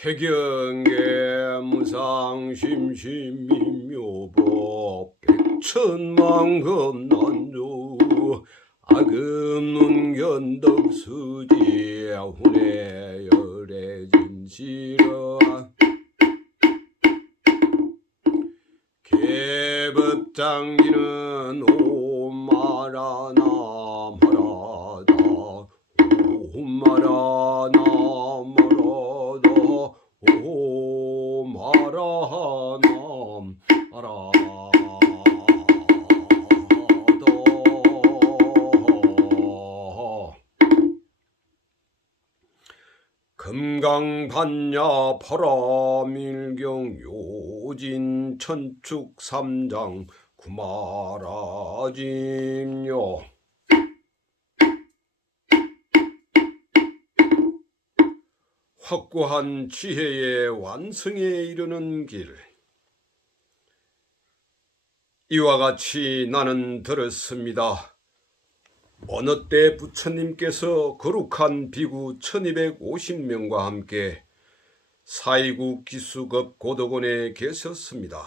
쾌경계 무상심심미묘법 백천만금난조 악음문견덕수지 훈해열애진시라 개법장기는 오마라나 마라다 오마라나 마라다 오마라나 마라다 금강반야 파라밀경 요진 천축 삼장 구마라짐요 확고한 지혜의 완성에 이르는 길. 이와 같이 나는 들었습니다. 어느 때 부처님께서 거룩한 비구 1250명과 함께 사이국 기수급 고덕원에 계셨습니다.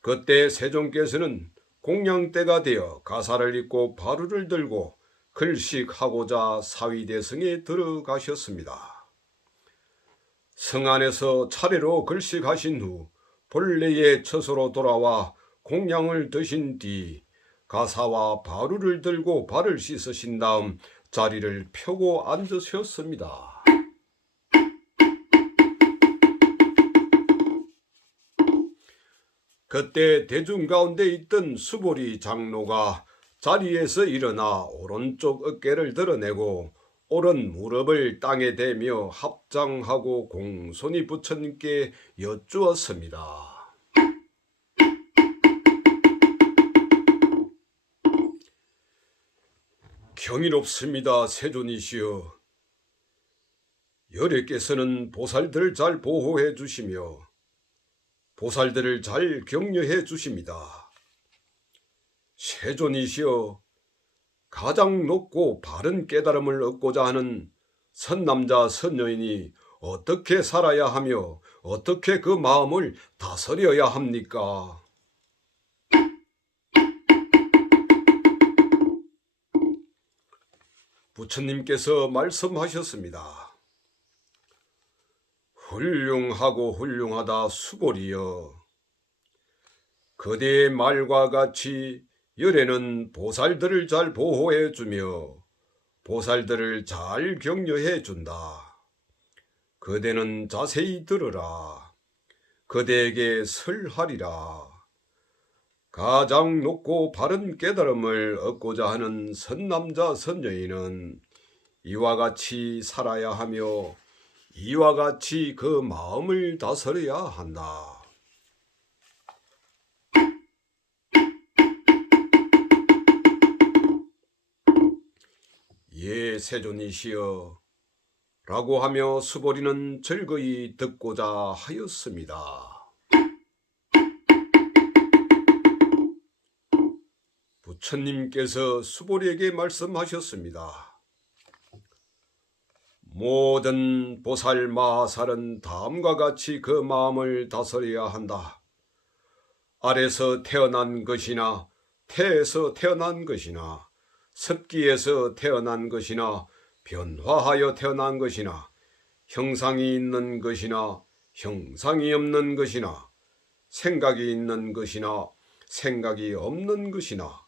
그때 세종께서는 공양때가 되어 가사를 입고 바루를 들고 글식하고자 사위대성에 들어가셨습니다. 성 안에서 차례로 글식하신 후 본래의 처소로 돌아와 공양을 드신 뒤 가사와 바루를 들고 발을 씻으신 다음 자리를 펴고 앉으셨습니다. 그때 대중 가운데 있던 수보리 장로가 자리에서 일어나 오른쪽 어깨를 드러내고 오른 무릎을 땅에 대며 합장하고 공손히 부처님께 여쭈었습니다. 경이롭습니다. 세존이시여. 열애께서는 보살들을 잘 보호해 주시며 보살들을 잘 격려해 주십니다. 세존이시여, 가장 높고 바른 깨달음을 얻고자 하는 선남자 선여인이 어떻게 살아야 하며 어떻게 그 마음을 다스려야 합니까? 부처님께서 말씀하셨습니다. 훌륭하고 훌륭하다 수보리여. 그대의 말과 같이 열애는 보살들을 잘 보호해 주며 보살들을 잘 격려해 준다. 그대는 자세히 들으라. 그대에게 설하리라. 가장 높고 바른 깨달음을 얻고자 하는 선남자 선여인은 이와 같이 살아야 하며 이와 같이 그 마음을 다스려야 한다. 예, 세존이시여 라고 하며 수보리는 즐거이 듣고자 하였습니다. 부처님께서 수보리에게 말씀하셨습니다. 모든 보살 마살은 다음과 같이 그 마음을 다스려야 한다. 알에서 태어난 것이나 태에서 태어난 것이나 습기에서 태어난 것이나 변화하여 태어난 것이나 형상이 있는 것이나 형상이 없는 것이나 생각이 있는 것이나 생각이 없는 것이나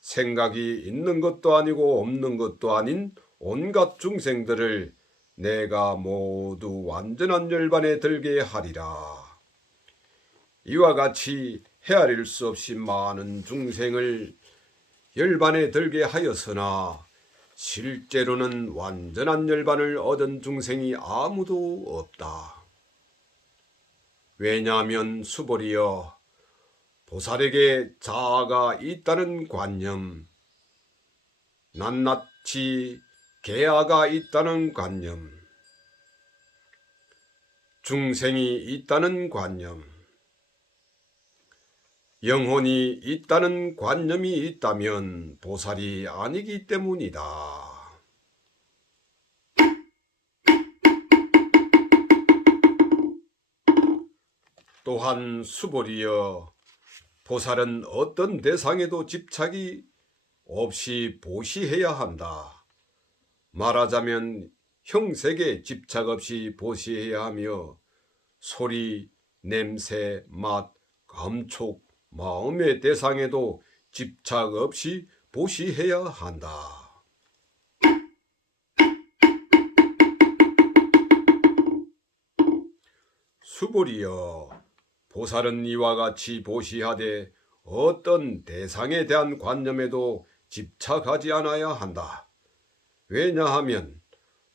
생각이 있는 것도 아니고 없는 것도 아닌 온갖 중생들을 내가 모두 완전한 열반에 들게 하리라. 이와 같이 헤아릴 수 없이 많은 중생을 열반에 들게 하였으나 실제로는 완전한 열반을 얻은 중생이 아무도 없다. 왜냐하면 수보리여, 보살에게 자아가 있다는 관념, 낱낱이 개아가 있다는 관념, 중생이 있다는 관념, 영혼이 있다는 관념이 있다면 보살이 아니기 때문이다. 또한 수보리여, 보살은 어떤 대상에도 집착이 없이 보시해야 한다. 말하자면 형색에 집착 없이 보시해야 하며 소리, 냄새, 맛, 감촉, 마음의 대상에도 집착 없이 보시해야 한다. 수보리여, 보살은 이와 같이 보시하되 어떤 대상에 대한 관념에도 집착하지 않아야 한다. 왜냐하면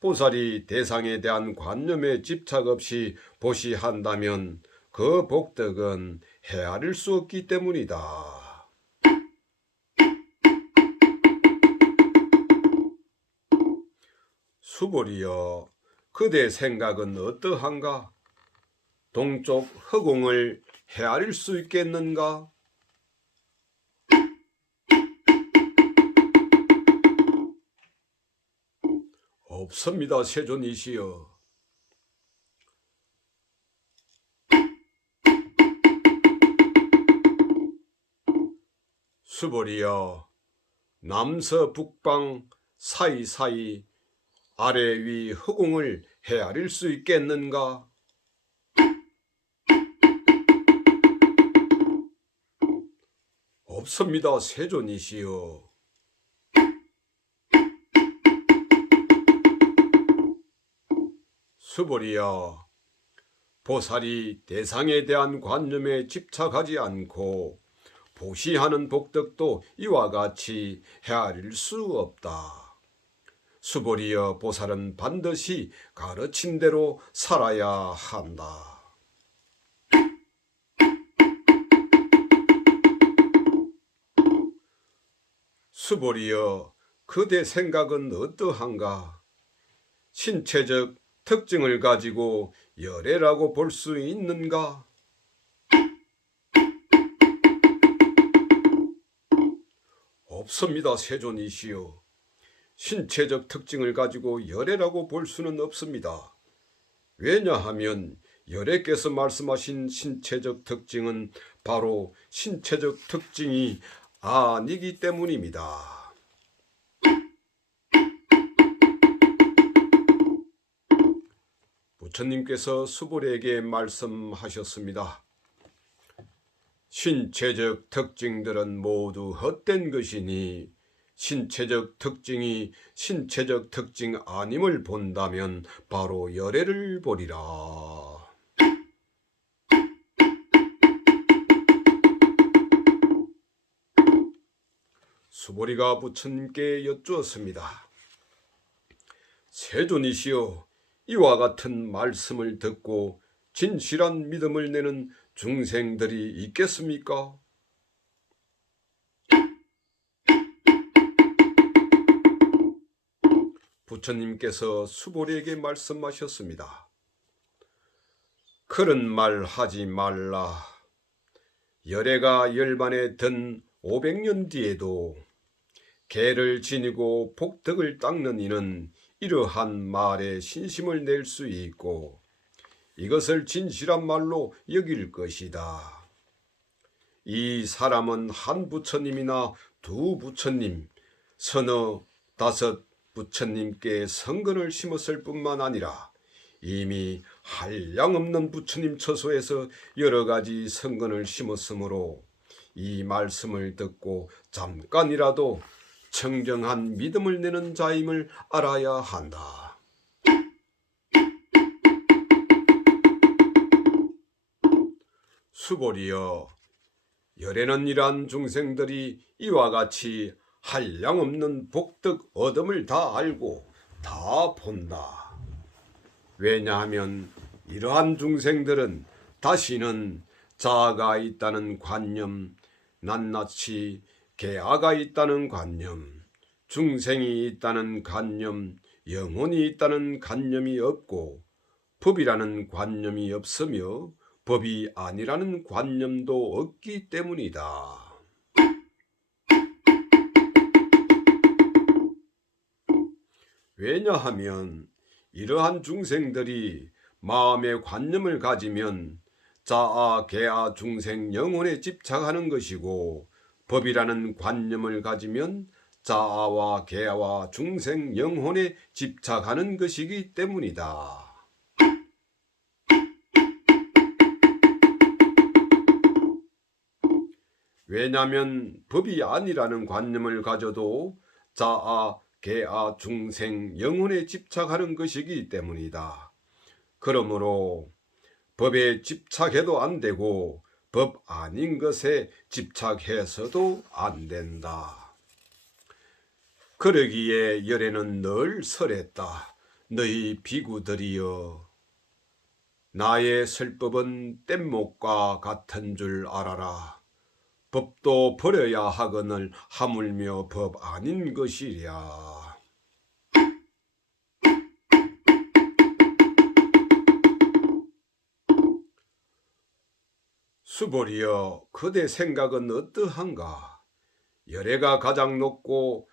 보살이 대상에 대한 관념에 집착 없이 보시한다면 그 복덕은 헤아릴 수 없기 때문이다. 수보리여, 그대 생각은 어떠한가? 동쪽 허공을 헤아릴 수 있겠는가? 없습니다, 세존이시여. 수보리여, 남서 북방 사이사이 아래 위 허공을 헤아릴 수 있겠는가? 없습니다, 세존이시여. 수보리여, 보살이 대상에 대한 관념에 집착하지 않고 보시하는 복덕도 이와 같이 헤아릴 수 없다. 수보리여, 보살은 반드시 가르친 대로 살아야 한다. 수보리여, 그대 생각은 어떠한가? 신체적 특징을 가지고 열애라고 볼 수 있는가? 없습니다, 세존이시여. 신체적 특징을 가지고 열애라고 볼 수는 없습니다. 왜냐하면 열애께서 말씀하신 신체적 특징은 바로 신체적 특징이 아니기 때문입니다. 부처님께서 수보리에게 말씀하셨습니다. 신체적 특징들은 모두 헛된 것이니 신체적 특징이 신체적 특징 아님을 본다면 바로 열애를 보리라. 수보리가 부처님께 여쭈었습니다. 세존이시여, 이와 같은 말씀을 듣고 진실한 믿음을 내는 중생들이 있겠습니까? 부처님께서 수보리에게 말씀하셨습니다. 그런 말 하지 말라. 열애가 열반에 든 500년 뒤에도 개를 지니고 복덕을 닦는 이는 이러한 말에 신심을 낼 수 있고 이것을 진실한 말로 여길 것이다. 이 사람은 한 부처님이나 두 부처님, 서너 다섯 부처님께 성근을 심었을 뿐만 아니라 이미 한량없는 부처님 처소에서 여러 가지 성근을 심었으므로 이 말씀을 듣고 잠깐이라도 청정한 믿음을 내는 자임을 알아야 한다. 수보리여, 열애는 이러한 중생들이 이와 같이 한량없는 복덕 얻음을 다 알고 다 본다. 왜냐하면 이러한 중생들은 다시는 자아가 있다는 관념, 낱낱이 개아가 있다는 관념, 중생이 있다는 관념, 영혼이 있다는 관념이 없고 법이라는 관념이 없으며 법이 아니라는 관념도 없기 때문이다. 왜냐하면 이러한 중생들이 마음의 관념을 가지면 자아, 계아, 중생, 영혼에 집착하는 것이고 법이라는 관념을 가지면 자아와 계아와 중생, 영혼에 집착하는 것이기 때문이다. 왜냐하면 법이 아니라는 관념을 가져도 자아, 계아, 중생, 영혼에 집착하는 것이기 때문이다. 그러므로 법에 집착해도 안 되고 법 아닌 것에 집착해서도 안 된다. 그러기에 열에는 늘 설했다. 너희 비구들이여, 나의 설법은 뗏목과 같은 줄 알아라. 법도 버려야 하거늘 하물며 법 아닌 것이랴. 수보리여, 그대 생각은 어떠한가? 열애가 가장 높고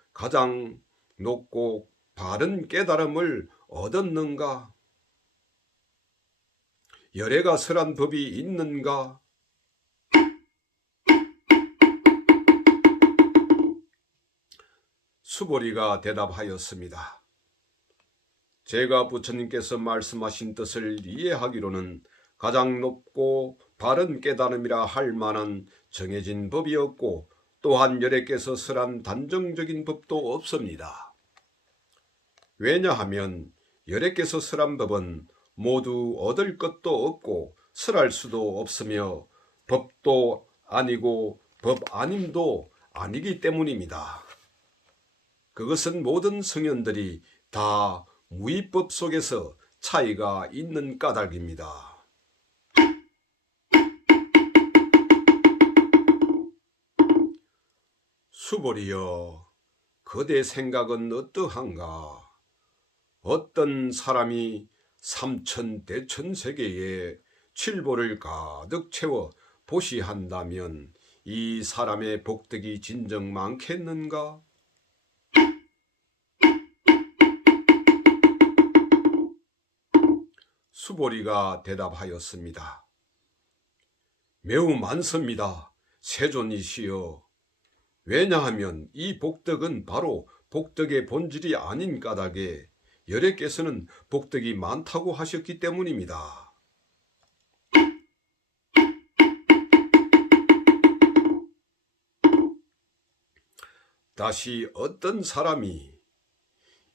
바른 깨달음을 얻었는가? 열애가 설한 법이 있는가? 수보리가 대답하였습니다. 제가 부처님께서 말씀하신 뜻을 이해하기로는 가장 높고 바른 깨달음이라 할 만한 정해진 법이 없고 또한 열애께서 설한 단정적인 법도 없습니다. 왜냐하면 열애께서 설한 법은 모두 얻을 것도 없고 설할 수도 없으며 법도 아니고 법 아님도 아니기 때문입니다. 그것은 모든 성현들이 다 무위법 속에서 차이가 있는 까닭입니다. 수보리여, 그대 생각은 어떠한가? 어떤 사람이 삼천대천세계에 칠보를 가득 채워 보시한다면 이 사람의 복덕이 진정 많겠는가? 수보리가 대답하였습니다. 매우 많습니다. 세존이시여. 왜냐하면 이 복덕은 바로 복덕의 본질이 아닌 까닭에 열애께서는 복덕이 많다고 하셨기 때문입니다. 다시 어떤 사람이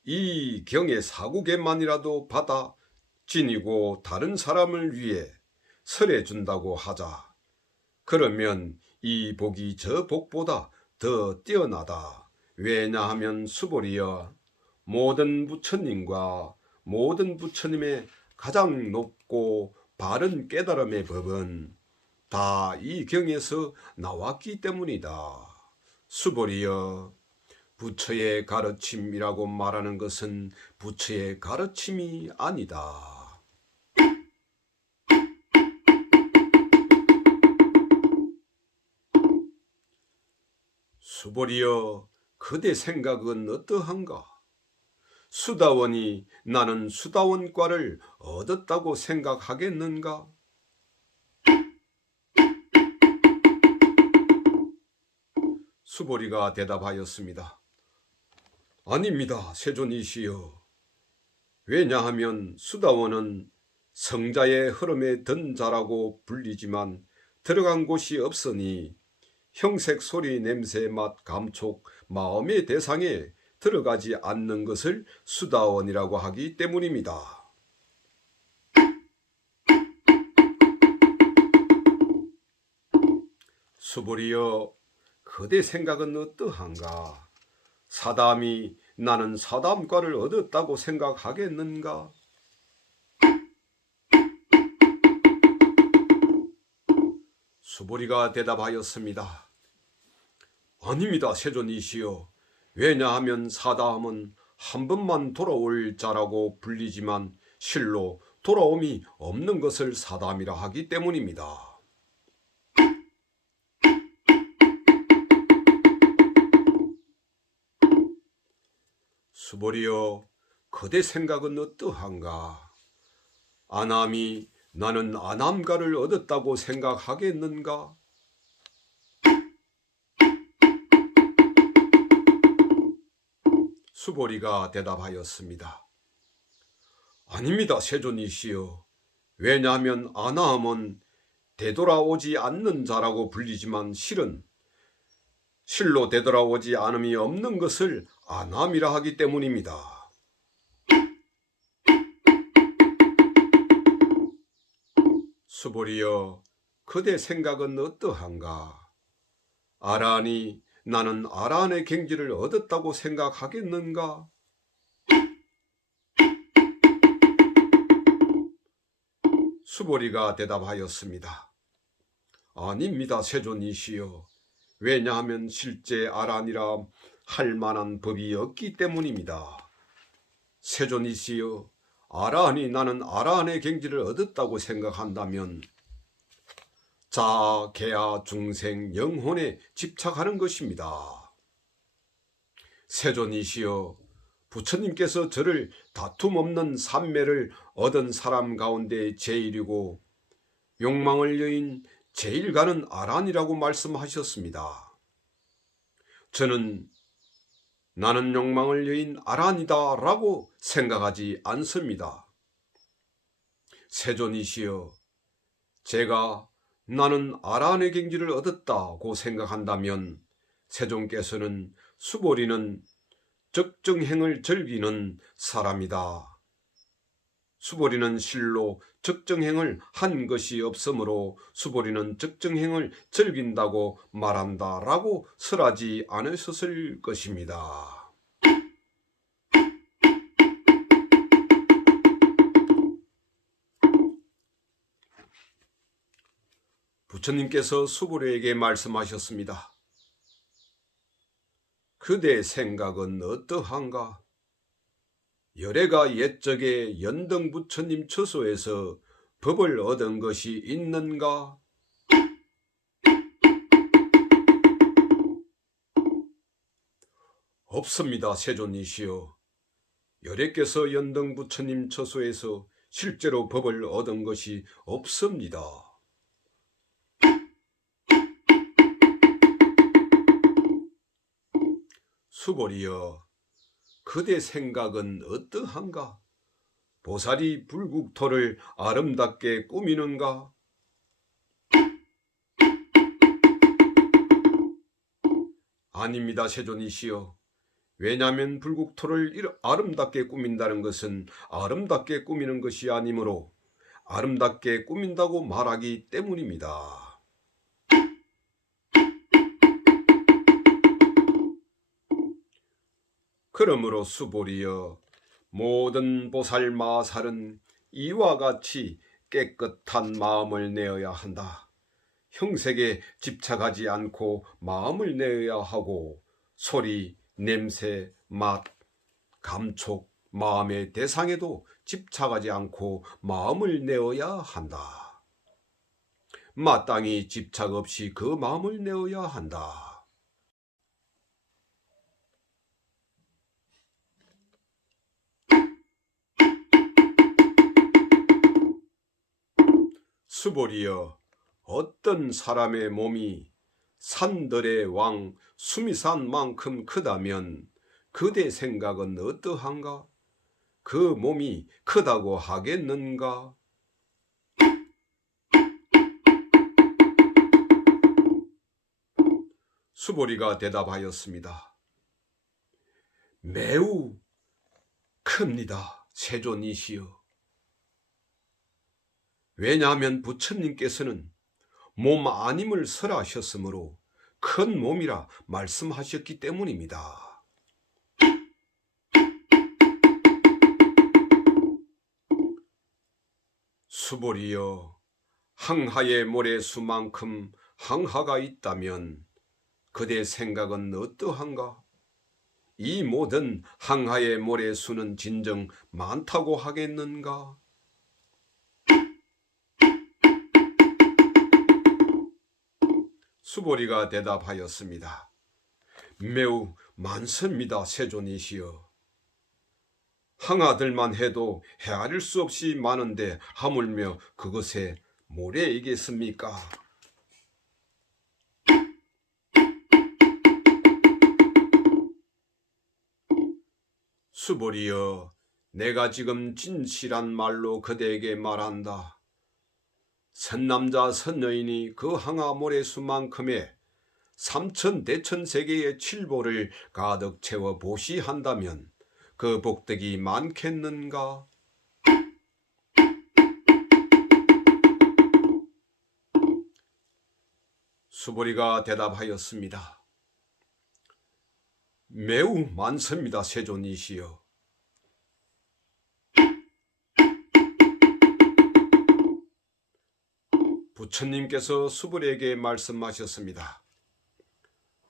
이 경의 사구개만이라도 받아 지니고 다른 사람을 위해 설해준다고 하자. 그러면 이 복이 저 복보다 더 뛰어나다. 왜냐하면 수보리여, 모든 부처님과 모든 부처님의 가장 높고 바른 깨달음의 법은 다 이 경에서 나왔기 때문이다. 수보리여, 부처의 가르침이라고 말하는 것은 부처의 가르침이 아니다. 수보리여, 그대 생각은 어떠한가? 수다원이 나는 수다원과를 얻었다고 생각하겠는가? 수보리가 대답하였습니다. 아닙니다, 세존이시여. 왜냐하면 수다원은 성자의 흐름에 든 자라고 불리지만 들어간 곳이 없으니 형색, 소리, 냄새, 맛, 감촉, 마음의 대상에 들어가지 않는 것을 수다원이라고 하기 때문입니다. 수보리여, 그대 생각은 어떠한가? 사담이 나는 사담과를 얻었다고 생각하겠는가? 수보리가 대답하였습니다. 아닙니다, 세존이시여. 왜냐하면 사담은 한 번만 돌아올 자라고 불리지만 실로 돌아옴이 없는 것을 사담이라 하기 때문입니다. 수보리여, 그대 생각은 어떠한가? 아남이 나는 아남가를 얻었다고 생각하겠는가? 수보리가 대답하였습니다. 아닙니다, 세존이시여. 왜냐하면 아나함은 되돌아오지 않는 자라고 불리지만 실로 되돌아오지 않음이 없는 것을 아남이라 하기 때문입니다. 수보리여, 그대 생각은 어떠한가? 아라니, 나는 아란의 경지를 얻었다고 생각하겠는가? 수보리가 대답하였습니다. 아닙니다, 세존이시여. 왜냐하면 실제 아란이라 할 만한 법이 없기 때문입니다. 세존이시여, 아란이 나는 아란의 경지를 얻었다고 생각한다면 자아, 계아, 중생, 영혼에 집착하는 것입니다. 세존이시여, 부처님께서 저를 다툼 없는 삼매를 얻은 사람 가운데 제일이고 욕망을 여인 제일 가는 아란이라고 말씀하셨습니다. 저는 나는 욕망을 여인 아란이다 라고 생각하지 않습니다. 세존이시여, 제가 나는 아란의 경지를 얻었다고 생각한다면 세존께서는 수보리는 적정행을 즐기는 사람이다. 수보리는 실로 적정행을 한 것이 없으므로 수보리는 적정행을 즐긴다고 말한다 라고 설하지 않으셨을 것입니다. 부처님께서 수보리에게 말씀하셨습니다. 그대 생각은 어떠한가? 열애가 옛적에 연등 부처님 처소에서 법을 얻은 것이 있는가? 없습니다, 세존이시여. 열애께서 연등 부처님 처소에서 실제로 법을 얻은 것이 없습니다. 수보리여, 그대 생각은 어떠한가? 보살이 불국토를 아름답게 꾸미는가? 아닙니다, 세존이시여. 왜냐하면 불국토를 아름답게 꾸민다는 것은 아름답게 꾸미는 것이 아니므로 아름답게 꾸민다고 말하기 때문입니다. 그러므로 수보리여, 모든 보살 마살은 이와 같이 깨끗한 마음을 내어야 한다. 형색에 집착하지 않고 마음을 내어야 하고 소리, 냄새, 맛, 감촉, 마음의 대상에도 집착하지 않고 마음을 내어야 한다. 마땅히 집착 없이 그 마음을 내어야 한다. 수보리여, 어떤 사람의 몸이 산들의 왕 수미산만큼 크다면 그대 생각은 어떠한가? 그 몸이 크다고 하겠는가? 수보리가 대답하였습니다. 매우 큽니다, 세존이시여. 왜냐하면 부처님께서는 몸 아님을 설하셨으므로 큰 몸이라 말씀하셨기 때문입니다. 수보리여, 항하의 모래수만큼 항하가 있다면 그대 생각은 어떠한가? 이 모든 항하의 모래수는 진정 많다고 하겠는가? 수보리가 대답하였습니다. 매우 많습니다, 세존이시여. 항아들만 해도 헤아릴 수 없이 많은데 하물며 그것에 모래이겠습니까? 수보리여, 내가 지금 진실한 말로 그대에게 말한다. 선남자 선여인이 그 항아 모래수만큼의 삼천대천세계의 칠보를 가득 채워 보시한다면 그 복덕이 많겠는가? 수보리가 대답하였습니다. 매우 많습니다, 세존이시여. 부처님께서 수보리에게 말씀하셨습니다.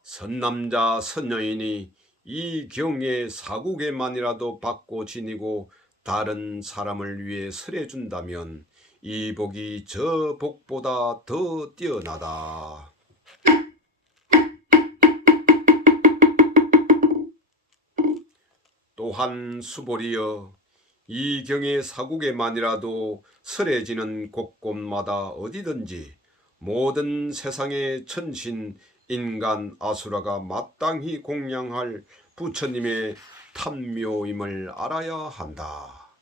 선남자 선여인이 이 경의 사국에만이라도 받고 지니고 다른 사람을 위해 설해준다면 이 복이 저 복보다 더 뛰어나다. 또한 수보리여, 이 경의 사국에만이라도 설해지는 곳곳마다 어디든지 모든 세상의 천신, 인간, 아수라가 마땅히 공양할 부처님의 탐묘임을 알아야 한다.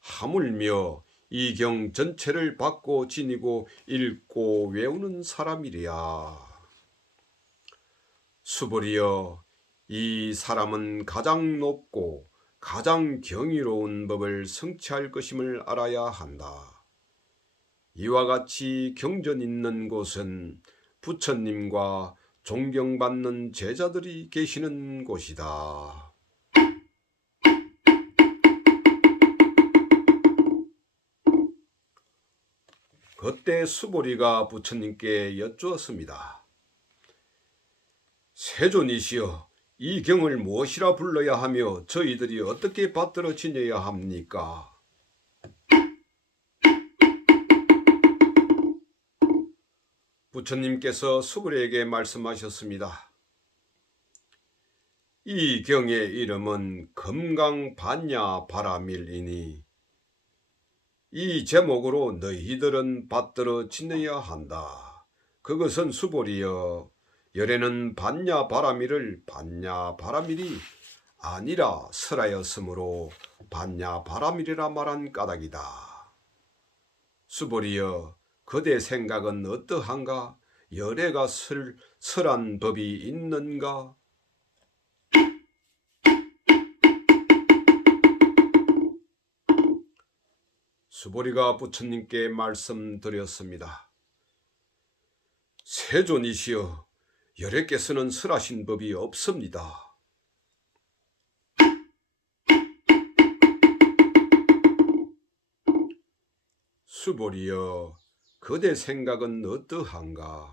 하물며 이 경 전체를 받고 지니고 읽고 외우는 사람이랴. 수보리여, 이 사람은 가장 높고 가장 경이로운 법을 성취할 것임을 알아야 한다. 이와 같이 경전 있는 곳은 부처님과 존경받는 제자들이 계시는 곳이다. 그때 수보리가 부처님께 여쭈었습니다. 세존이시여, 이 경을 무엇이라 불러야 하며 저희들이 어떻게 받들어 지내야 합니까? 부처님께서 수보리에게 말씀하셨습니다. 이 경의 이름은 금강반야바라밀이니 이 제목으로 너희들은 받들어 지내야 한다. 그것은 수보리여, 열에는 반야바라밀을 반야바라밀이 아니라 설하였으므로 반야바라밀이라 말한 까닭이다. 수보리여, 그대 생각은 어떠한가? 열애가 설한 법이 있는가? 수보리가 부처님께 말씀드렸습니다. 세존이시여, 열애께서는 설하신 법이 없습니다. 수보리여, 그대 생각은 어떠한가?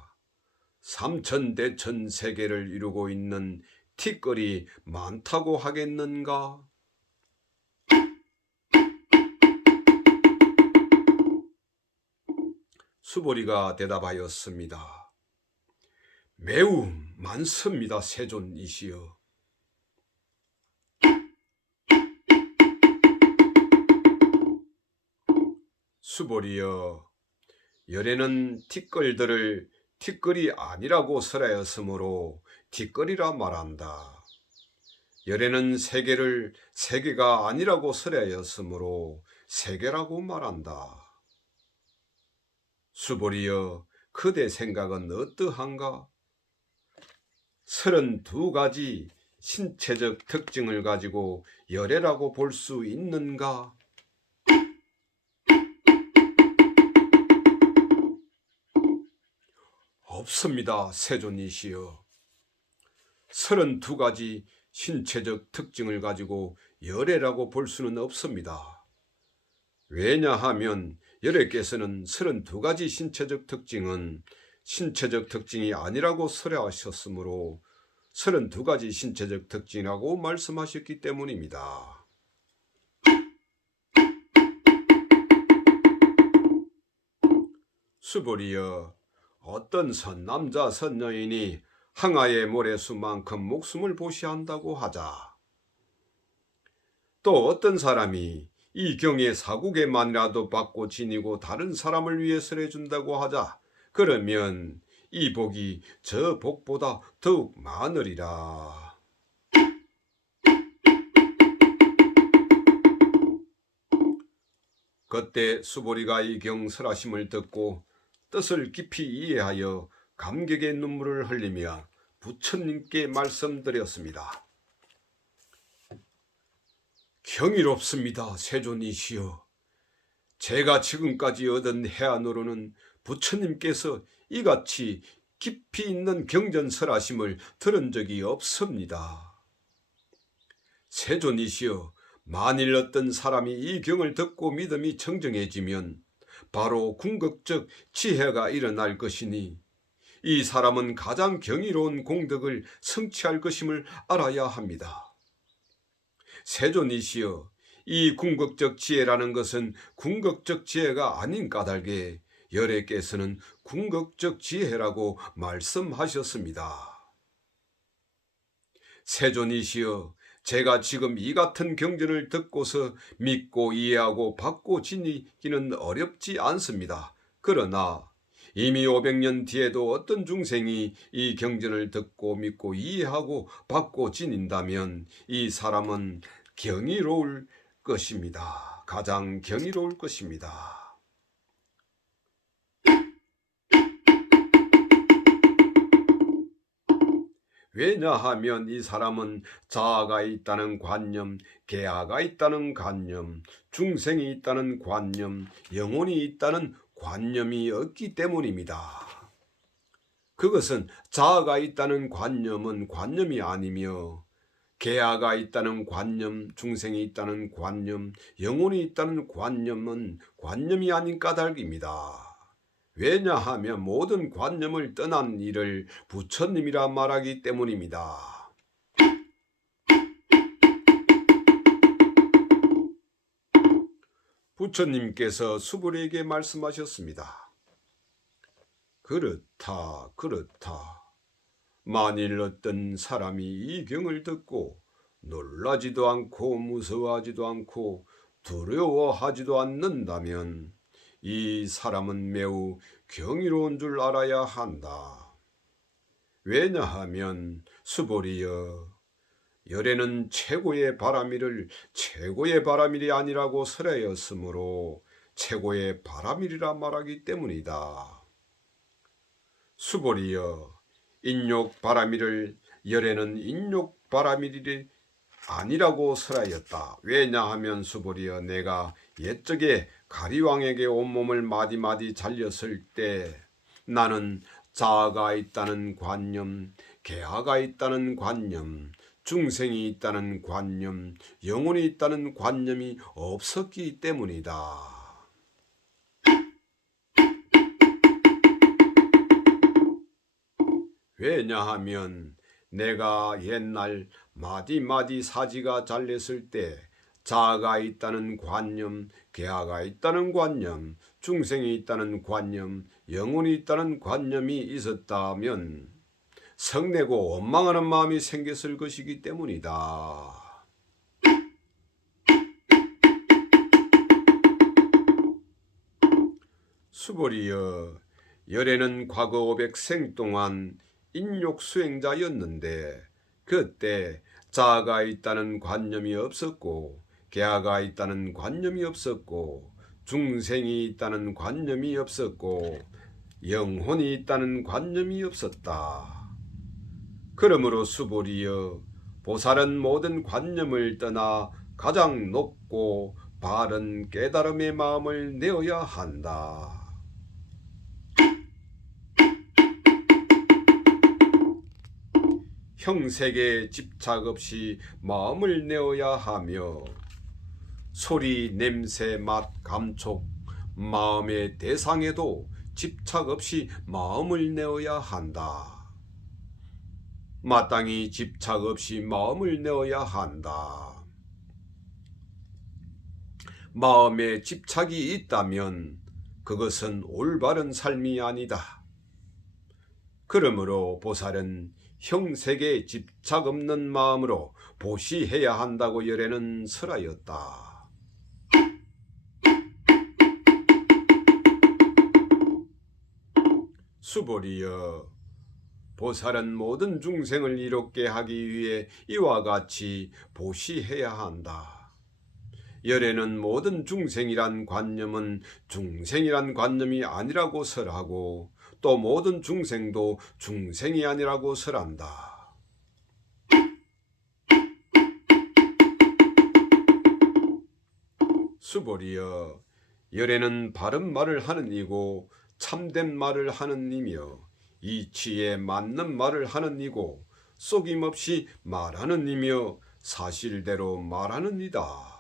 삼천대천 세계를 이루고 있는 티끌이 많다고 하겠는가? 수보리가 대답하였습니다. 매우 많습니다, 세존이시여. 수보리여, 열에는 티끌들을 티끌이 아니라고 설하였으므로 티끌이라 말한다. 열에는 세계를 세계가 아니라고 설하였으므로 세계라고 말한다. 수보리여, 그대 생각은 어떠한가? 32가지 신체적 특징을 가지고 열애라고 볼 수 있는가? 없습니다, 세존이시여. 32가지 신체적 특징을 가지고 열애라고 볼 수는 없습니다. 왜냐하면 열애께서는 32가지 신체적 특징은 신체적 특징이 아니라고 설하셨으므로 32가지 신체적 특징이라고 말씀하셨기 때문입니다. 수보리여, 어떤 선남자 선여인이 항아의 모래수만큼 목숨을 보시한다고 하자. 또 어떤 사람이 이 경의 사국에만이라도 받고 지니고 다른 사람을 위해 설해준다고 하자. 그러면 이 복이 저 복보다 더욱 많으리라. 그때 수보리가 이 경 설하심을 듣고 뜻을 깊이 이해하여 감격의 눈물을 흘리며 부처님께 말씀드렸습니다. 경이롭습니다, 세존이시여. 제가 지금까지 얻은 해안으로는 부처님께서 이같이 깊이 있는 경전설하심을 들은 적이 없습니다. 세존이시여, 만일 어떤 사람이 이 경을 듣고 믿음이 청정해지면 바로 궁극적 지혜가 일어날 것이니 이 사람은 가장 경이로운 공덕을 성취할 것임을 알아야 합니다. 세존이시여, 이 궁극적 지혜라는 것은 궁극적 지혜가 아닌 까닭에 열애께서는 궁극적 지혜라고 말씀하셨습니다. 세존이시여, 제가 지금 이 같은 경전을 듣고서 믿고 이해하고 받고 지니기는 어렵지 않습니다. 그러나 이미 500년 뒤에도 어떤 중생이 이 경전을 듣고 믿고 이해하고 받고 지닌다면 이 사람은 경이로울 것입니다. 가장 경이로울 것입니다. 왜냐하면 이 사람은 자아가 있다는 관념, 계아가 있다는 관념, 중생이 있다는 관념, 영혼이 있다는 관념이 없기 때문입니다. 그것은 자아가 있다는 관념은 관념이 아니며 계아가 있다는 관념, 중생이 있다는 관념, 영혼이 있다는 관념은 관념이 아닌 까닭입니다. 왜냐하면 모든 관념을 떠난 이를 부처님이라 말하기 때문입니다. 부처님께서 수불에게 말씀하셨습니다. 그렇다. 만일 어떤 사람이 이 경을 듣고 놀라지도 않고 무서워하지도 않고 두려워하지도 않는다면 이 사람은 매우 경이로운 줄 알아야 한다. 왜냐하면 수보리여, 열애는 최고의 바람일을 최고의 바람일이 아니라고 설하였으므로 최고의 바람일이라 말하기 때문이다. 수보리여, 인욕 바람일을 열애는 인욕 바람일이 아니라고 설하였다. 왜냐하면 수보리여, 내가 옛적에 가리왕에게 온몸을 마디마디 잘렸을 때 나는 자아가 있다는 관념, 계아가 있다는 관념, 중생이 있다는 관념, 영혼이 있다는 관념이 없었기 때문이다. 왜냐하면 내가 옛날 마디마디 사지가 잘렸을 때 자아가 있다는 관념, 계아가 있다는 관념, 중생이 있다는 관념, 영혼이 있다는 관념이 있었다면 성내고 원망하는 마음이 생겼을 것이기 때문이다. 수보리여, 열애는 과거 500생 동안 인욕 수행자였는데 그때 자아가 있다는 관념이 없었고 계아가 있다는 관념이 없었고 중생이 있다는 관념이 없었고 영혼이 있다는 관념이 없었다. 그러므로 수보리여, 보살은 모든 관념을 떠나 가장 높고 바른 깨달음의 마음을 내어야 한다. 형색에 집착 없이 마음을 내어야 하며 소리, 냄새, 맛, 감촉, 마음의 대상에도 집착 없이 마음을 내어야 한다. 마땅히 집착 없이 마음을 내어야 한다. 마음에 집착이 있다면 그것은 올바른 삶이 아니다. 그러므로 보살은 형색에 집착 없는 마음으로 보시해야 한다고 열애는 설하였다. 수보리여, 보살은 모든 중생을 이롭게 하기 위해 이와 같이 보시해야 한다. 열애는 모든 중생이란 관념은 중생이란 관념이 아니라고 설하고 또 모든 중생도 중생이 아니라고 설한다. 수보리여, 열애는 바른 말을 하는 이고 참된 말을 하는 이며 이치에 맞는 말을 하는 이고 속임없이 말하는 이며 사실대로 말하는 이다.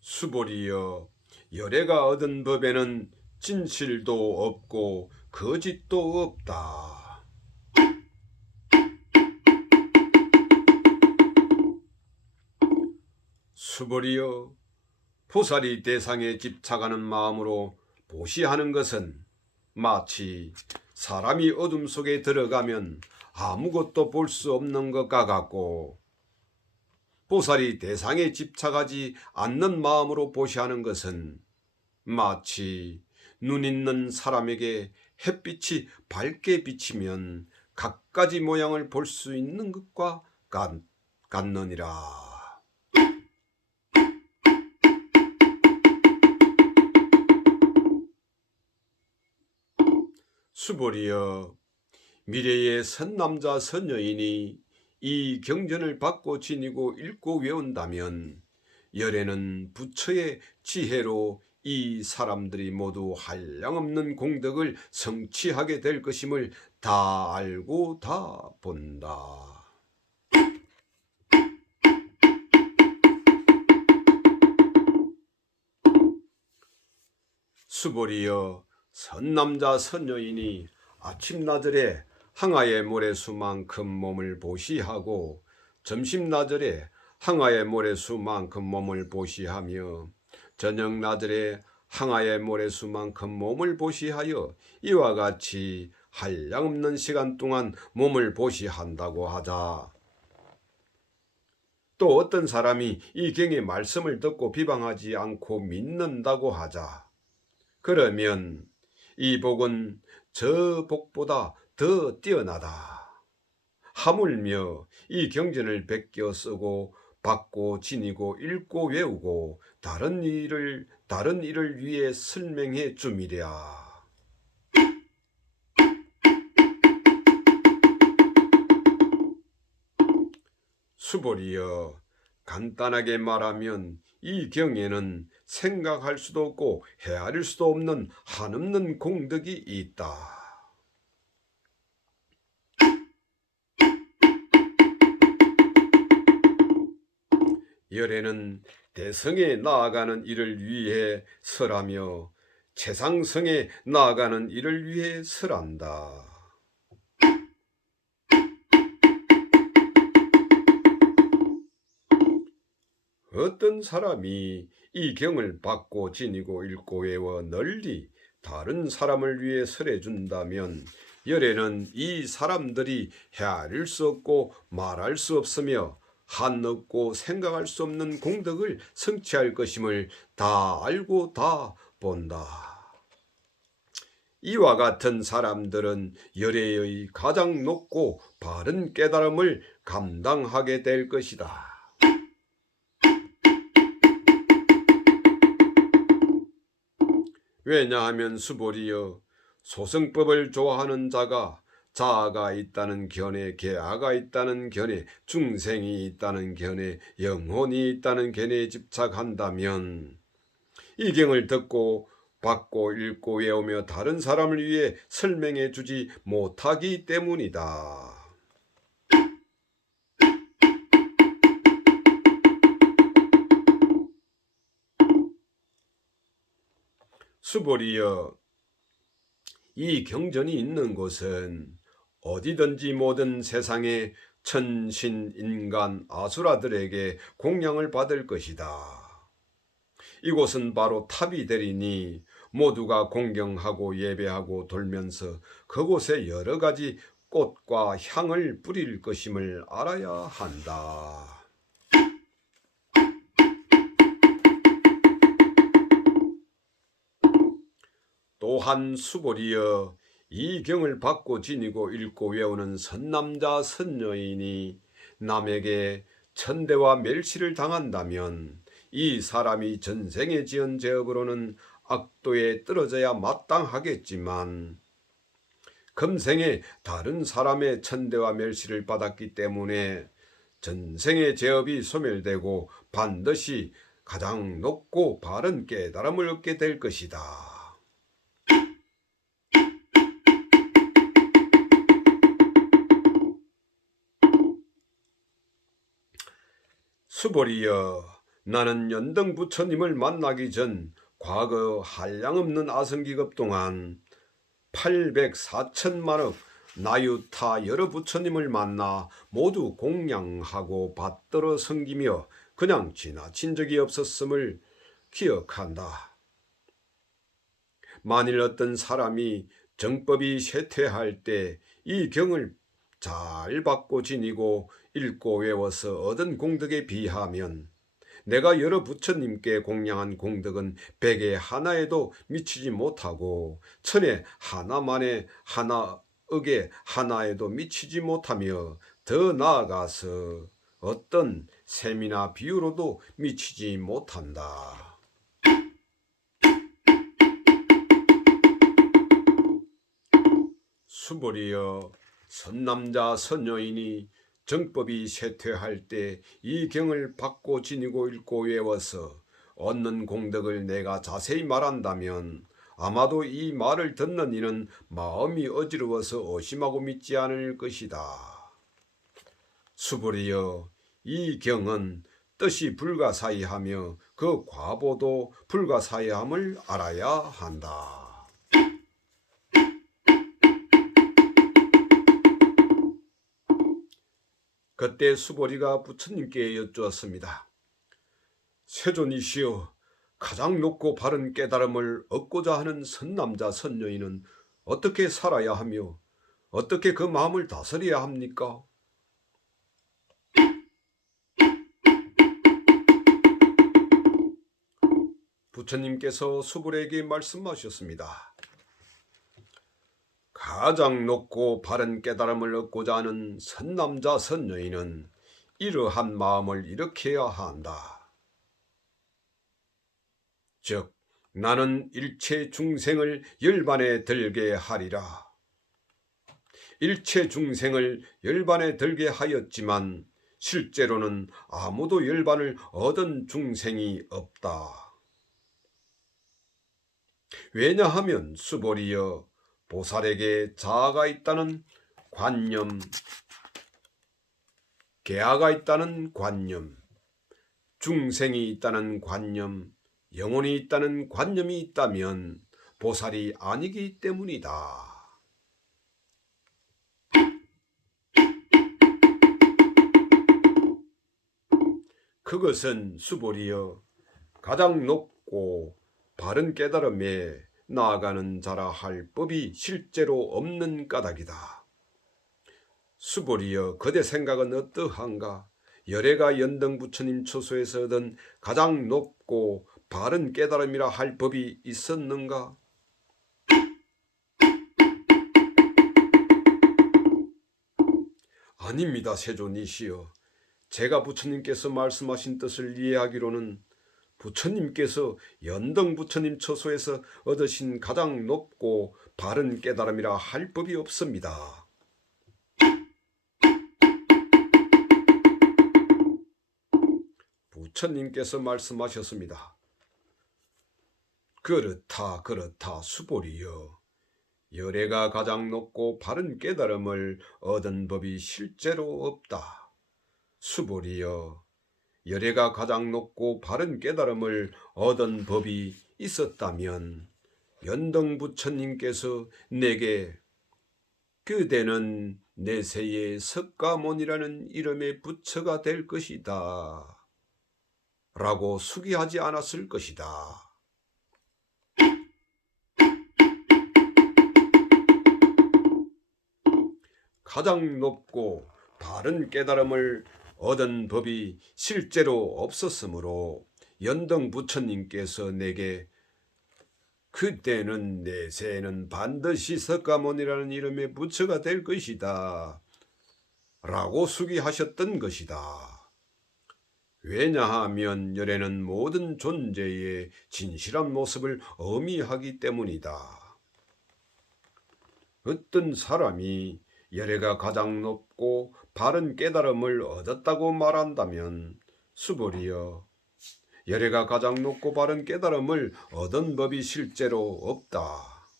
수보리여, 열애가 얻은 법에는 진실도 없고 거짓도 없다. 수보리여, 보살이 대상에 집착하는 마음으로 보시하는 것은 마치 사람이 어둠 속에 들어가면 아무것도 볼 수 없는 것과 같고, 보살이 대상에 집착하지 않는 마음으로 보시하는 것은 마치 눈 있는 사람에게 햇빛이 밝게 비치면 갖가지 모양을 볼 수 있는 것과 같느니라. 수보리여, 미래의 선남자 선여인이 이 경전을 받고 지니고 읽고 외운다면 열애는 부처의 지혜로 이 사람들이 모두 한량없는 공덕을 성취하게 될 것임을 다 알고 다 본다. 수보리여, 선남자 선여인이 아침나절에 항아의 모래수만큼 몸을 보시하고 점심나절에 항아의 모래수만큼 몸을 보시하며 저녁나절에 항아의 모래수만큼 몸을 보시하여 이와 같이 한량없는 시간 동안 몸을 보시한다고 하자. 또 어떤 사람이 이 경의 말씀을 듣고 비방하지 않고 믿는다고 하자. 그러면 이 복은 저 복보다 더 뛰어나다. 하물며 이 경전을 베껴 쓰고 받고 지니고 읽고 외우고 다른 일을 위해 설명해 줌이랴. 수보리여, 간단하게 말하면 이 경에는 생각할 수도 없고 헤아릴 수도 없는 한없는 공덕이 있다. 열애는 대성에 나아가는 일을 위해 설하며 최상성에 나아가는 일을 위해 설한다. 어떤 사람이 이 경을 받고 지니고 읽고 외워 널리 다른 사람을 위해 설해준다면 열애는 이 사람들이 헤아릴 수 없고 말할 수 없으며 한없고 생각할 수 없는 공덕을 성취할 것임을 다 알고 다 본다. 이와 같은 사람들은 열애의 가장 높고 바른 깨달음을 감당하게 될 것이다. 왜냐하면 수보리여, 소승법을 좋아하는 자가 자아가 있다는 견해, 계아가 있다는 견해, 중생이 있다는 견해, 영혼이 있다는 견해에 집착한다면 이 경을 듣고 받고 읽고 외우며 다른 사람을 위해 설명해 주지 못하기 때문이다. 수보리여, 이 경전이 있는 곳은 어디든지 모든 세상의 천신, 인간, 아수라들에게 공양을 받을 것이다. 이곳은 바로 탑이 되리니 모두가 공경하고 예배하고 돌면서 그곳에 여러 가지 꽃과 향을 뿌릴 것임을 알아야 한다. 또한 수보리여, 이 경을 받고 지니고 읽고 외우는 선남자 선여인이 남에게 천대와 멸시를 당한다면 이 사람이 전생에 지은 죄업으로는 악도에 떨어져야 마땅하겠지만 금생에 다른 사람의 천대와 멸시를 받았기 때문에 전생의 죄업이 소멸되고 반드시 가장 높고 바른 깨달음을 얻게 될 것이다. 수보리여, 나는 연등 부처님을 만나기 전 과거 한량없는 아성기급 동안 804천만억 나유타 여러 부처님을 만나 모두 공양하고 받들어 섬기며 그냥 지나친 적이 없었음을 기억한다. 만일 어떤 사람이 정법이 쇠퇴할 때 이 경을 잘 받고 지니고 읽고 외워서 얻은 공덕에 비하면 내가 여러 부처님께 공양한 공덕은 백에 하나에도 미치지 못하고 천에 하나만에 하나억에 하나에도 미치지 못하며 더 나아가서 어떤 셈이나 비유로도 미치지 못한다. 수보리여, 선남자 선여인이 정법이 쇠퇴할 때 이 경을 받고 지니고 읽고 외워서 얻는 공덕을 내가 자세히 말한다면 아마도 이 말을 듣는 이는 마음이 어지러워서 의심하고 믿지 않을 것이다. 수보리여, 이 경은 뜻이 불가사의하며 그 과보도 불가사의함을 알아야 한다. 그때 수보리가 부처님께 여쭈었습니다. 세존이시여, 가장 높고 바른 깨달음을 얻고자 하는 선남자 선여인은 어떻게 살아야 하며 어떻게 그 마음을 다스려야 합니까? 부처님께서 수보리에게 말씀하셨습니다. 가장 높고 바른 깨달음을 얻고자 하는 선남자 선여인은 이러한 마음을 일으켜야 한다. 즉, 나는 일체 중생을 열반에 들게 하리라. 일체 중생을 열반에 들게 하였지만 실제로는 아무도 열반을 얻은 중생이 없다. 왜냐하면 수보리여, 보살에게 자아가 있다는 관념, 계아가 있다는 관념, 중생이 있다는 관념, 영혼이 있다는 관념이 있다면 보살이 아니기 때문이다. 그것은 수보리여, 가장 높고 바른 깨달음에 나아가는 자라 할 법이 실제로 없는 까닭이다. 수보리여, 그대 생각은 어떠한가? 열애가 연등 부처님 초소에서 얻은 가장 높고 바른 깨달음이라 할 법이 있었는가? 아닙니다, 세존이시여. 제가 부처님께서 말씀하신 뜻을 이해하기로는 부처님께서 연등 부처님 처소에서 얻으신 가장 높고 바른 깨달음이라 할 법이 없습니다. 부처님께서 말씀하셨습니다. 그렇다 수보리여, 열애가 가장 높고 바른 깨달음을 얻은 법이 실제로 없다. 수보리여, 열애가 가장 높고 바른 깨달음을 얻은 법이 있었다면 연등 부처님께서 내게 그대는 내세의 석가모니라는 이름의 부처가 될 것이다 라고 수기하지 않았을 것이다. 가장 높고 바른 깨달음을 얻은 법이 실제로 없었으므로 연등 부처님께서 내게 그때는 내 새는 반드시 석가모니라는 이름의 부처가 될 것이다 라고 수기하셨던 것이다. 왜냐하면 열애는 모든 존재의 진실한 모습을 의미하기 때문이다. 어떤 사람이 열애가 가장 높고 바른 깨달음을 얻었다고 말한다면 수보리여, 열애가 가장 높고 바른 깨달음을 얻은 법이 실제로 없다.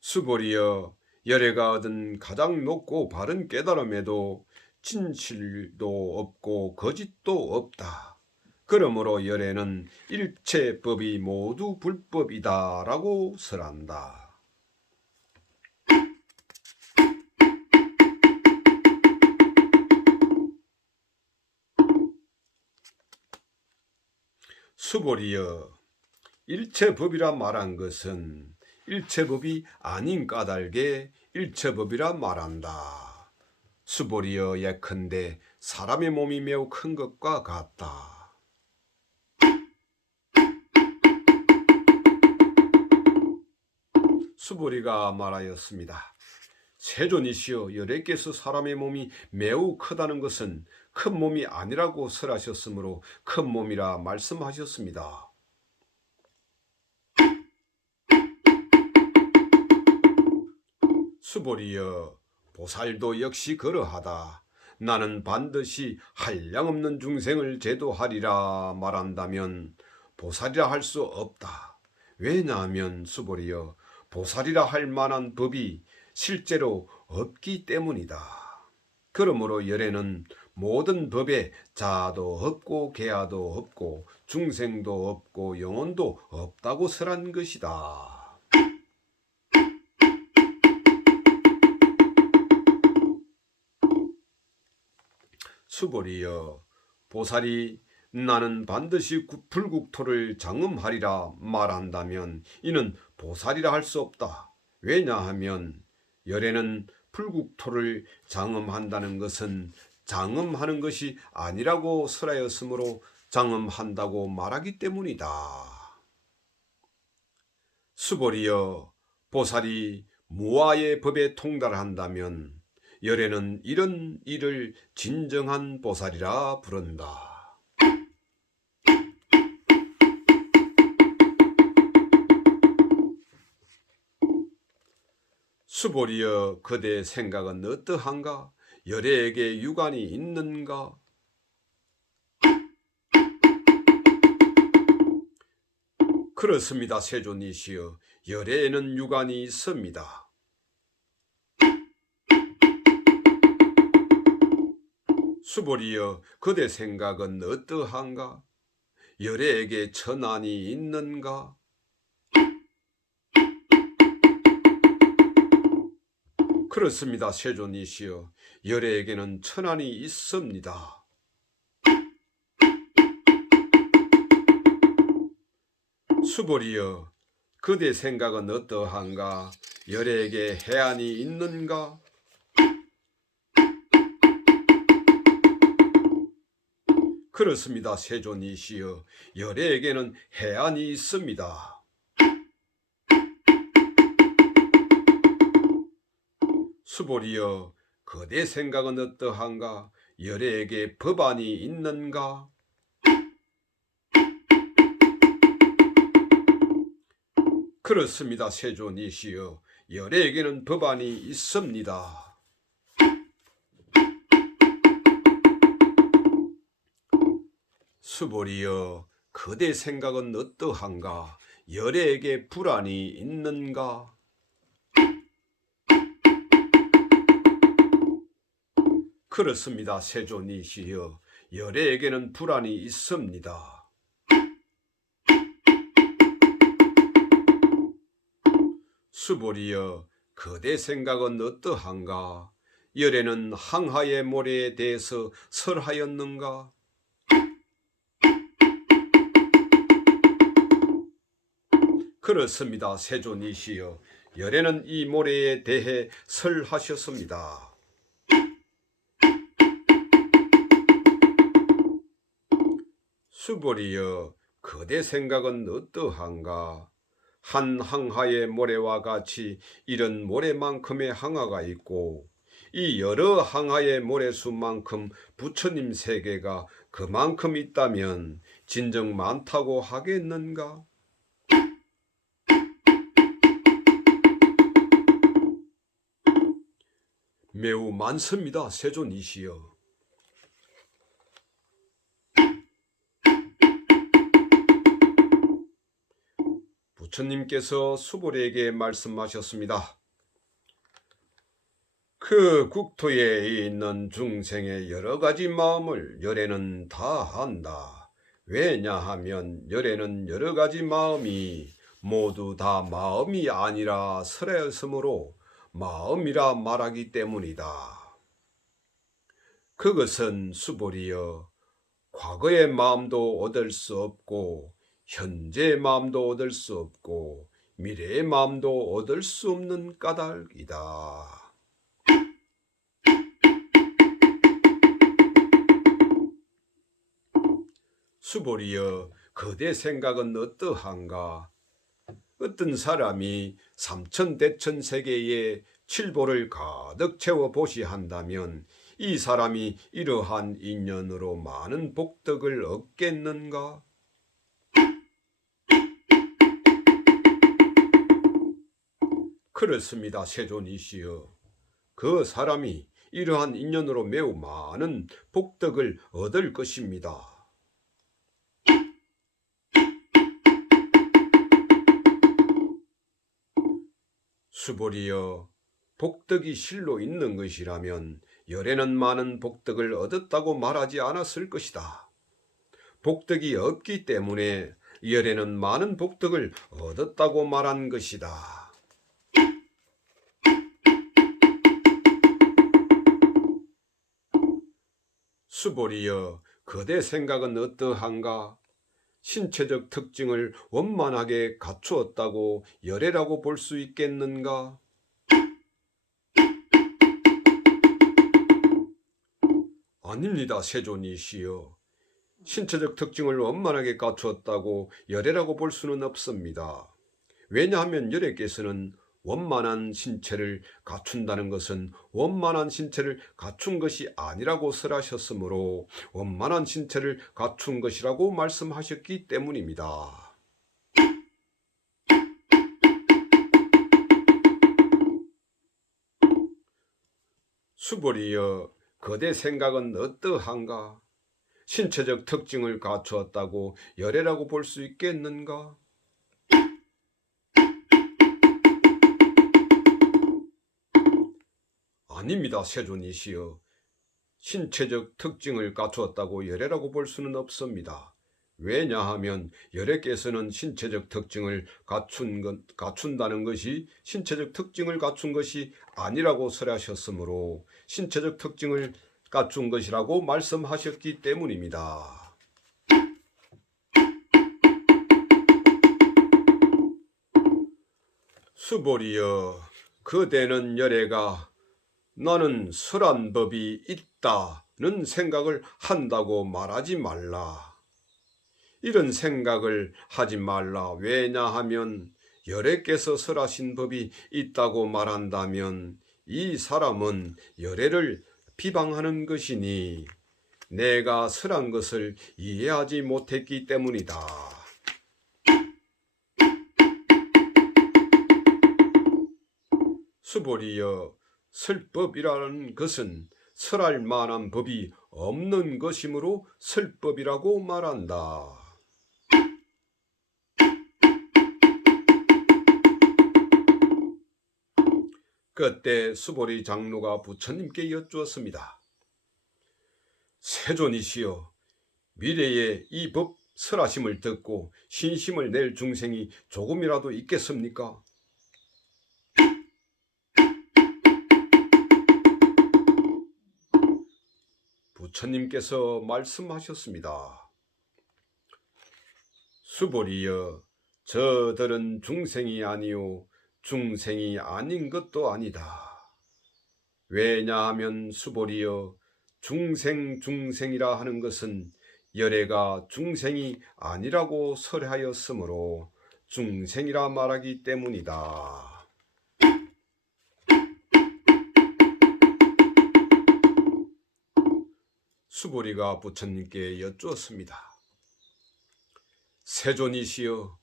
수보리여, 열애가 얻은 가장 높고 바른 깨달음에도 진실도 없고 거짓도 없다. 그러므로 열애는 일체 법이 모두 불법이다 라고 설한다. 수보리여, 일체법이라 말한 것은 일체법이 아닌 까닭에 일체법이라 말한다. 수보리여, 예컨대 사람의 몸이 매우 큰 것과 같다. 수보리가 말하였습니다. 세존이시여, 열애께서 사람의 몸이 매우 크다는 것은 큰 몸이 아니라고 설하셨으므로 큰 몸이라 말씀하셨습니다. 수보리여, 보살도 역시 그러하다. 나는 반드시 한량없는 중생을 제도하리라 말한다면 보살이라 할 수 없다. 왜냐하면 수보리여, 보살이라 할 만한 법이 실제로 없기 때문이다. 그러므로 열애는 모든 법에 자아도 없고 계아도 없고 중생도 없고 영혼도 없다고 설한 것이다. 수보리여, 보살이 나는 반드시 불국토를 장엄하리라 말한다면 이는 보살이라 할 수 없다. 왜냐하면 열애는 불국토를 장엄한다는 것은 장엄하는 것이 아니라고 설하였으므로 장엄한다고 말하기 때문이다. 수보리여, 보살이 무아의 법에 통달한다면 열애는 이런 일을 진정한 보살이라 부른다. 수보리여, 그대의 생각은 어떠한가? 열애에게 유관이 있는가? 그렇습니다, 세존이시여. 열애에는 유관이 있습니다. 수보리여, 그대 생각은 어떠한가? 열애에게 천안이 있는가? 그렇습니다, 세존이시여. 열애에게는 천안이 있습니다. 수보리여, 그대 생각은 어떠한가? 열애에게 해안이 있는가? 그렇습니다, 세존이시여. 열애에게는 해안이 있습니다. 수보리여, 그대 생각은 어떠한가? 열애에게 법안이 있는가? 그렇습니다, 세존이시여. 열애에게는 법안이 있습니다. 수보리여, 그대 생각은 어떠한가? 열애에게 불안이 있는가? 그렇습니다, 세존이시여. 열애에게는 불안이 있습니다. 수보리여, 그대 생각은 어떠한가? 열애는 항하의 모래에 대해서 설하였는가? 그렇습니다. 세존이시여. 열애는 이 모래에 대해 설하셨습니다. 수보리여, 그대 생각은 어떠한가? 한 항하의 모래와 같이 이런 모래만큼의 항하가 있고 이 여러 항하의 모래수만큼 부처님 세계가 그만큼 있다면 진정 많다고 하겠는가? 매우 많습니다. 세존이시여. 부처님께서 수보리에게 말씀하셨습니다. 그 국토에 있는 중생의 여러 가지 마음을 열애는 다 한다. 왜냐하면 열애는 여러 가지 마음이 모두 다 마음이 아니라 설하였으므로 마음이라 말하기 때문이다. 그것은 수보리여, 과거의 마음도 얻을 수 없고 현재의 마음도 얻을 수 없고 미래의 마음도 얻을 수 없는 까닭이다. 수보리여, 그대 생각은 어떠한가? 어떤 사람이 삼천대천 세계에 칠보를 가득 채워 보시한다면 이 사람이 이러한 인연으로 많은 복덕을 얻겠는가? 그렇습니다. 세존이시여. 그 사람이 이러한 인연으로 매우 많은 복덕을 얻을 것입니다. 수보리여, 복덕이 실로 있는 것이라면 열애는 많은 복덕을 얻었다고 말하지 않았을 것이다. 복덕이 없기 때문에 열애는 많은 복덕을 얻었다고 말한 것이다. 수보리여, 그대 생각은 어떠한가? 신체적 특징을 원만하게 갖추었다고 열애라고 볼 수 있겠는가? 아닙니다. 세존이시여. 신체적 특징을 원만하게 갖추었다고 열애라고 볼 수는 없습니다. 왜냐하면 열애께서는 원만한 신체를 갖춘다는 것은 원만한 신체를 갖춘 것이 아니라고 설하셨으므로 원만한 신체를 갖춘 것이라고 말씀하셨기 때문입니다. 수보리여, 그대 생각은 어떠한가? 신체적 특징을 갖추었다고 열애라고 볼 수 있겠는가? 아닙니다. 세존이시여. 신체적 특징을 갖추었다고 열애라고 볼 수는 없습니다. 왜냐하면 열애께서는 신체적 특징을 갖춘다는 것이 신체적 특징을 갖춘 것이 아니라고 설하셨으므로 신체적 특징을 갖춘 것이라고 말씀하셨기 때문입니다. 수보리여, 그대는 열애가 나는 설한 법이 있다는 생각을 한다고 말하지 말라. 이런 생각을 하지 말라. 왜냐하면 열애께서 설하신 법이 있다고 말한다면 이 사람은 열애를 비방하는 것이니 내가 설한 것을 이해하지 못했기 때문이다. 수보리여, 설법이라는 것은 설할 만한 법이 없는 것이므로 설법이라고 말한다. 그때 수보리 장로가 부처님께 여쭈었습니다. 세존이시여, 미래에 이 법 설하심을 듣고 신심을 낼 중생이 조금이라도 있겠습니까? 부처님께서 말씀하셨습니다. 수보리여, 저들은 중생이 아니요 중생이 아닌 것도 아니다. 왜냐하면 수보리여 중생이라 하는 것은 열애가 중생이 아니라고 설하였으므로 중생이라 말하기 때문이다. 수보리가 부처님께 여쭈었습니다. 세존이시여,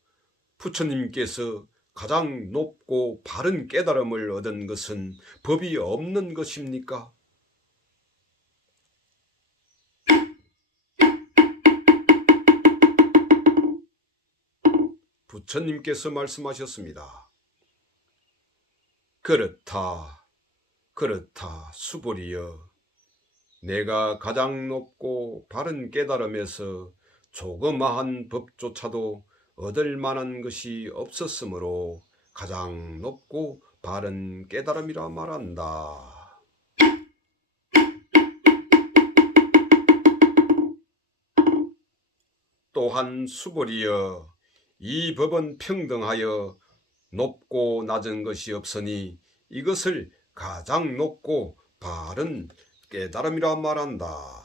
부처님께서 가장 높고 바른 깨달음을 얻은 것은 법이 없는 것입니까? 부처님께서 말씀하셨습니다. 그렇다, 수보리여. 내가 가장 높고 바른 깨달음에서 조그마한 법조차도 얻을 만한 것이 없었으므로 가장 높고 바른 깨달음이라 말한다. 또한 수보리여, 이 법은 평등하여 높고 낮은 것이 없으니 이것을 가장 높고 바른 깨달음이라 말한다.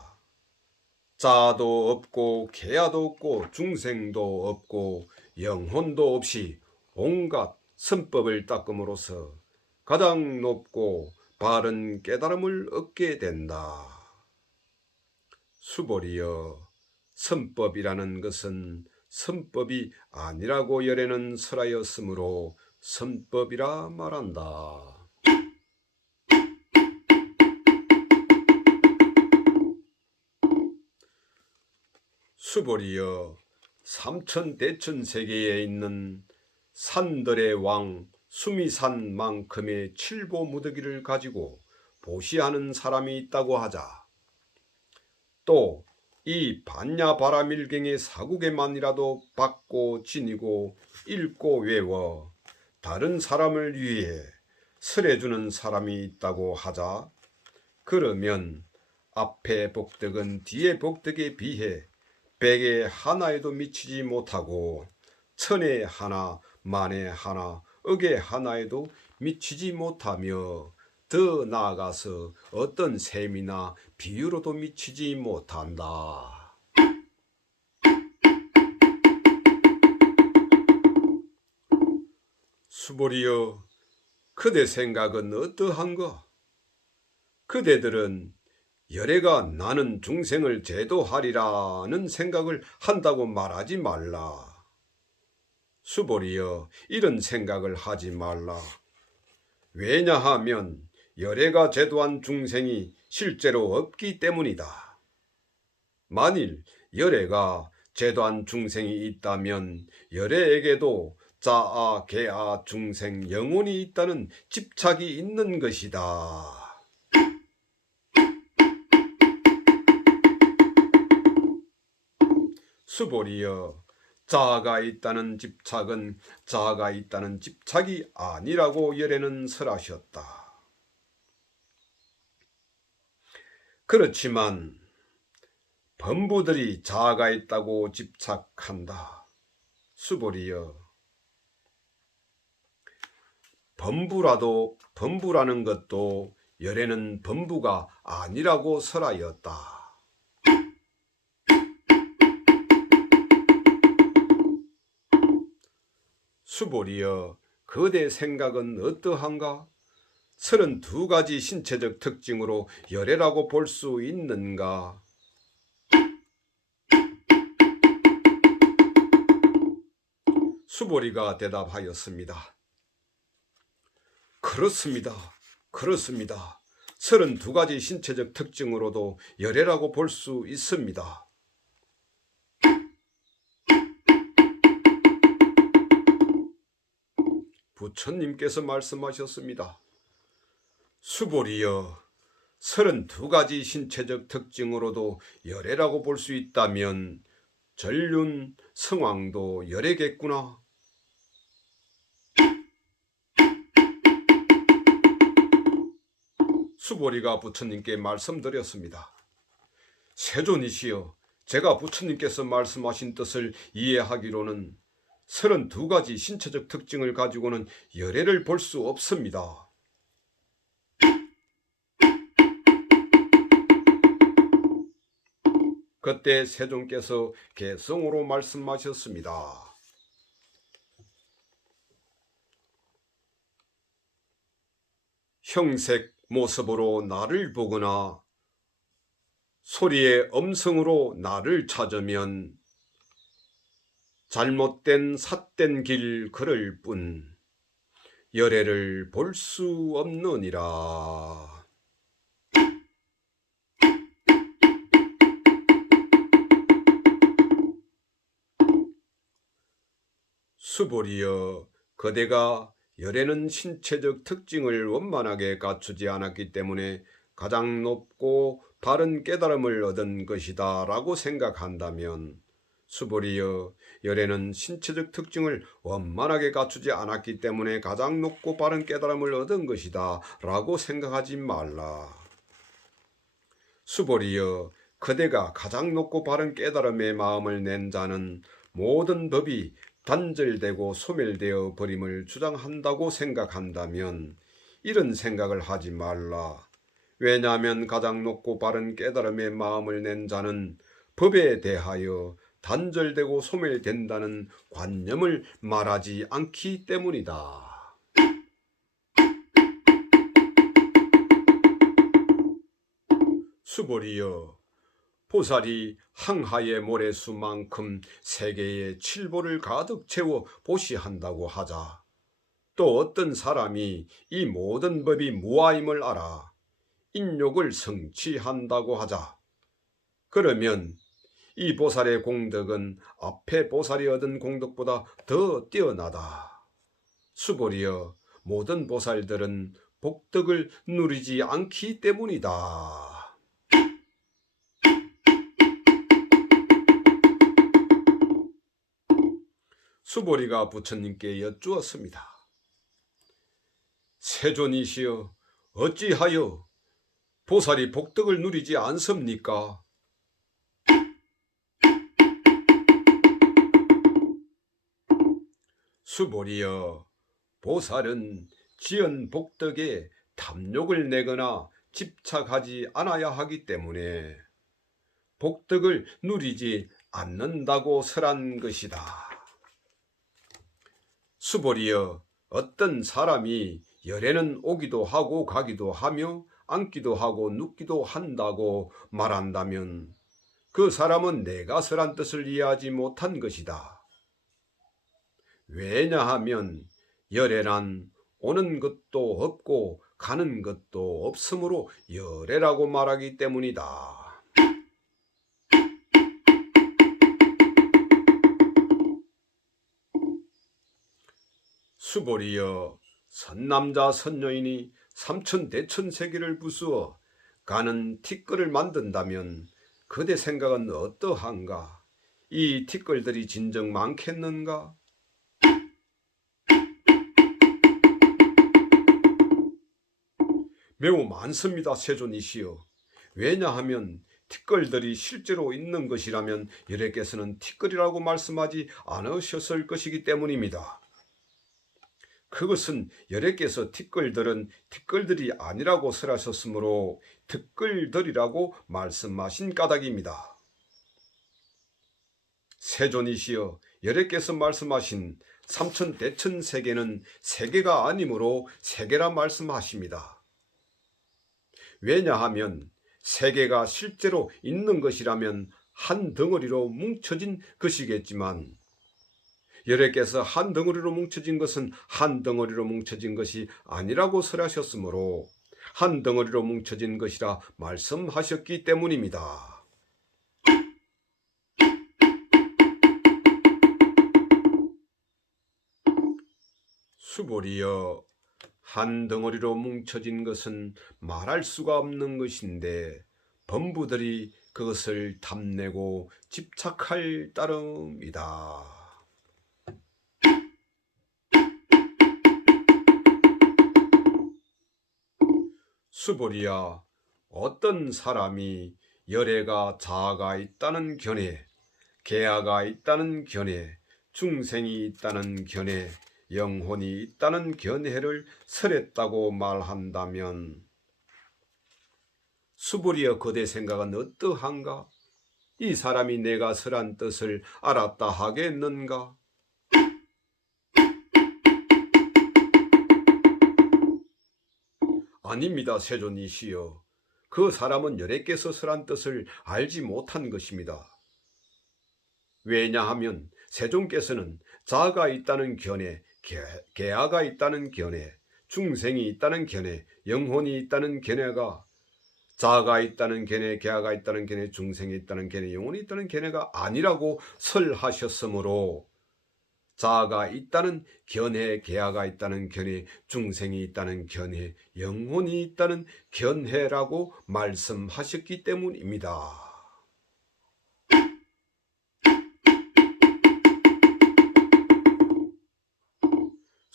자도 없고 개야도 없고 중생도 없고 영혼도 없이 온갖 선법을 닦음으로써 가장 높고 바른 깨달음을 얻게 된다. 수보리여, 선법이라는 것은 선법이 아니라고 열에는 설하였으므로 선법이라 말한다. 수보리여, 삼천대천세계에 있는 산들의 왕 수미산만큼의 칠보무더기를 가지고 보시하는 사람이 있다고 하자. 또 이 반야바라밀경의 사국에만이라도 받고 지니고 읽고 외워 다른 사람을 위해 설해주는 사람이 있다고 하자. 그러면 앞의 복덕은 뒤의 복덕에 비해 백의 하나에도 미치지 못하고 천의 하나, 만의 하나, 억의 하나에도 미치지 못하며 더 나아가서 어떤 셈이나 비유로도 미치지 못한다. 수보리여, 그대 생각은 어떠한가? 그대들은 열애가 나는 중생을 제도하리라는 생각을 한다고 말하지 말라. 수보리여, 이런 생각을 하지 말라. 왜냐하면 열애가 제도한 중생이 실제로 없기 때문이다. 만일 열애가 제도한 중생이 있다면 열애에게도 자아, 개아, 중생, 영혼이 있다는 집착이 있는 것이다. 수보리여, 자아가 있다는 집착은 자아가 있다는 집착이 아니라고 열애는 설하셨다. 그렇지만 범부들이 자아가 있다고 집착한다. 수보리여, 범부라는 것도 열애는 범부가 아니라고 설하였다. 수보리여, 그대 생각은 어떠한가? 32가지 신체적 특징으로 열애라고 볼 수 있는가? 수보리가 대답하였습니다. 그렇습니다. 32가지 신체적 특징으로도 열애라고 볼 수 있습니다. 부처님께서 말씀하셨습니다. 수보리여, 32가지 신체적 특징으로도 열애라고 볼 수 있다면 전륜, 성왕도 열애겠구나. 수보리가 부처님께 말씀드렸습니다. 세존이시여, 제가 부처님께서 말씀하신 뜻을 이해하기로는 32가지 신체적 특징을 가지고는 열애를 볼 수 없습니다. 그때 세존께서 개성으로 말씀하셨습니다. 형색 모습으로 나를 보거나 소리의 음성으로 나를 찾으면 잘못된 삿된 길 걸을 뿐 열애를 볼 수 없느니라. 수보리여, 그대가 열애는 신체적 특징을 원만하게 갖추지 않았기 때문에 가장 높고 바른 깨달음을 얻은 것이다 라고 생각한다면, 수보리여, 열애는 신체적 특징을 원만하게 갖추지 않았기 때문에 가장 높고 바른 깨달음을 얻은 것이다 라고 생각하지 말라. 수보리여, 그대가 가장 높고 바른 깨달음의 마음을 낸 자는 모든 법이 단절되고 소멸되어 버림을 주장한다고 생각한다면 이런 생각을 하지 말라. 왜냐하면 가장 높고 바른 깨달음의 마음을 낸 자는 법에 대하여 단절되고 소멸된다는 관념을 말하지 않기 때문이다. 수보리여, 보살이 항하의 모래수만큼 세계의 칠보를 가득 채워 보시한다고 하자, 또 어떤 사람이 이 모든 법이 무아임을 알아 인욕을 성취한다고 하자, 그러면 이 보살의 공덕은 앞에 보살이 얻은 공덕보다 더 뛰어나다. 수보리여, 모든 보살들은 복덕을 누리지 않기 때문이다. 수보리가 부처님께 여쭈었습니다. 세존이시여, 어찌하여 보살이 복덕을 누리지 않습니까? 수보리여, 보살은 지은 복덕에 탐욕을 내거나 집착하지 않아야 하기 때문에 복덕을 누리지 않는다고 설한 것이다. 수보리여, 어떤 사람이 열애는 오기도 하고 가기도 하며 앉기도 하고 눕기도 한다고 말한다면 그 사람은 내가 설한 뜻을 이해하지 못한 것이다. 왜냐하면 열애란 오는 것도 없고 가는 것도 없으므로 열애라고 말하기 때문이다. 수보리여, 선남자 선여인이 삼천대천세계를 부수어 가는 티끌을 만든다면 그대 생각은 어떠한가? 이 티끌들이 진정 많겠는가? 매우 많습니다, 세존이시여. 왜냐하면 티끌들이 실제로 있는 것이라면 여래께서는 티끌이라고 말씀하지 않으셨을 것이기 때문입니다. 그것은 여래께서 티끌들은 티끌들이 아니라고 설하셨으므로 티끌들이라고 말씀하신 까닭입니다. 세존이시여, 여래께서 말씀하신 삼천대천세계는 세계가 아니므로 세계라 말씀하십니다. 왜냐하면 세계가 실제로 있는 것이라면 한 덩어리로 뭉쳐진 것이겠지만 여래께서 한 덩어리로 뭉쳐진 것은 한 덩어리로 뭉쳐진 것이 아니라고 설하셨으므로 한 덩어리로 뭉쳐진 것이라 말씀하셨기 때문입니다. 수보리여, 한 덩어리로 뭉쳐진 것은 말할 수가 없는 것인데 범부들이 그것을 탐내고 집착할 따름이다. 수보리야, 어떤 사람이 열애가 자아가 있다는 견해, 개아가 있다는 견해, 중생이 있다는 견해, 영혼이 있다는 견해를 설했다고 말한다면 수보리여 그대 생각은 어떠한가? 이 사람이 내가 설한 뜻을 알았다 하겠는가? 아닙니다, 세존이시여. 그 사람은 여래께서 설한 뜻을 알지 못한 것입니다. 왜냐하면 세존께서는 자아가 있다는 견해, 계아가 있다는 견해, 중생이 있다는 견해, 영혼이 있다는 견해가 자아가 있다는 견해, 계아가 있다는 견해, 중생이 있다는 견해, 영혼이 있다는 견해가 아니라고 설하셨으므로 자아가 있다는 견해, 계아가 있다는 견해, 중생이 있다는 견해, 영혼이 있다는 견해라고 말씀하셨기 때문입니다.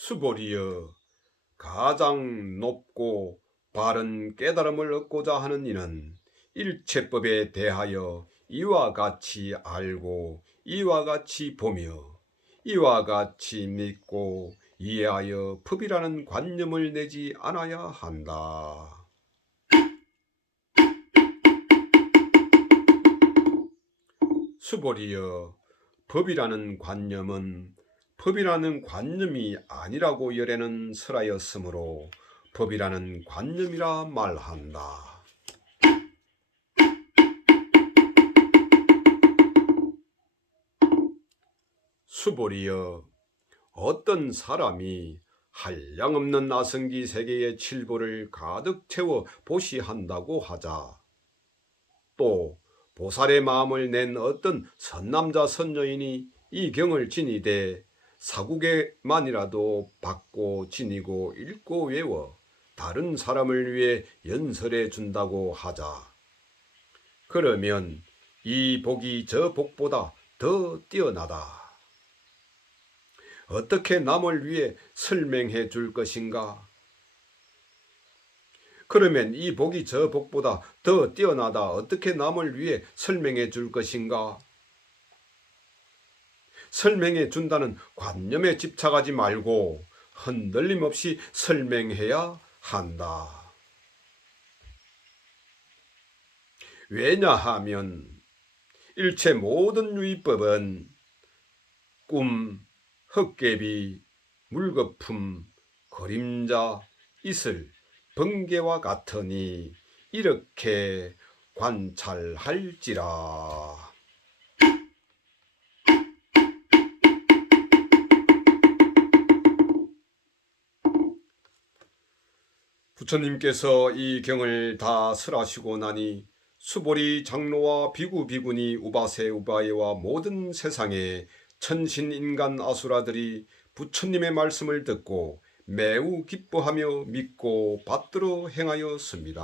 수보리여, 가장 높고 바른 깨달음을 얻고자 하는 이는 일체법에 대하여 이와 같이 알고 이와 같이 보며 이와 같이 믿고 이해하여 법이라는 관념을 내지 않아야 한다. 수보리여, 법이라는 관념은 법이라는 관념이 아니라고 열에는 설하였으므로 법이라는 관념이라 말한다. 수보리여, 어떤 사람이 한량없는 아성기 세계의 칠보를 가득 채워 보시한다고 하자. 또 보살의 마음을 낸 어떤 선남자 선녀인이 이 경을 지니되 사국에만이라도 받고 지니고 읽고 외워 다른 사람을 위해 연설해 준다고 하자. 그러면 이 복이 저 복보다 더 뛰어나다. 어떻게 남을 위해 설명해 줄 것인가? 그러면 이 복이 저 복보다 더 뛰어나다. 어떻게 남을 위해 설명해 줄 것인가? 설명해 준다는 관념에 집착하지 말고 흔들림 없이 설명해야 한다. 왜냐하면 일체 모든 유의법은 꿈, 헛개비, 물거품, 그림자, 이슬, 번개와 같으니 이렇게 관찰할지라. 부처님께서 이 경을 다 설하시고 나니 수보리 장로와 비구 비구니 우바세 우바에와 모든 세상의 천신인간 아수라들이 부처님의 말씀을 듣고 매우 기뻐하며 믿고 받들어 행하였습니다.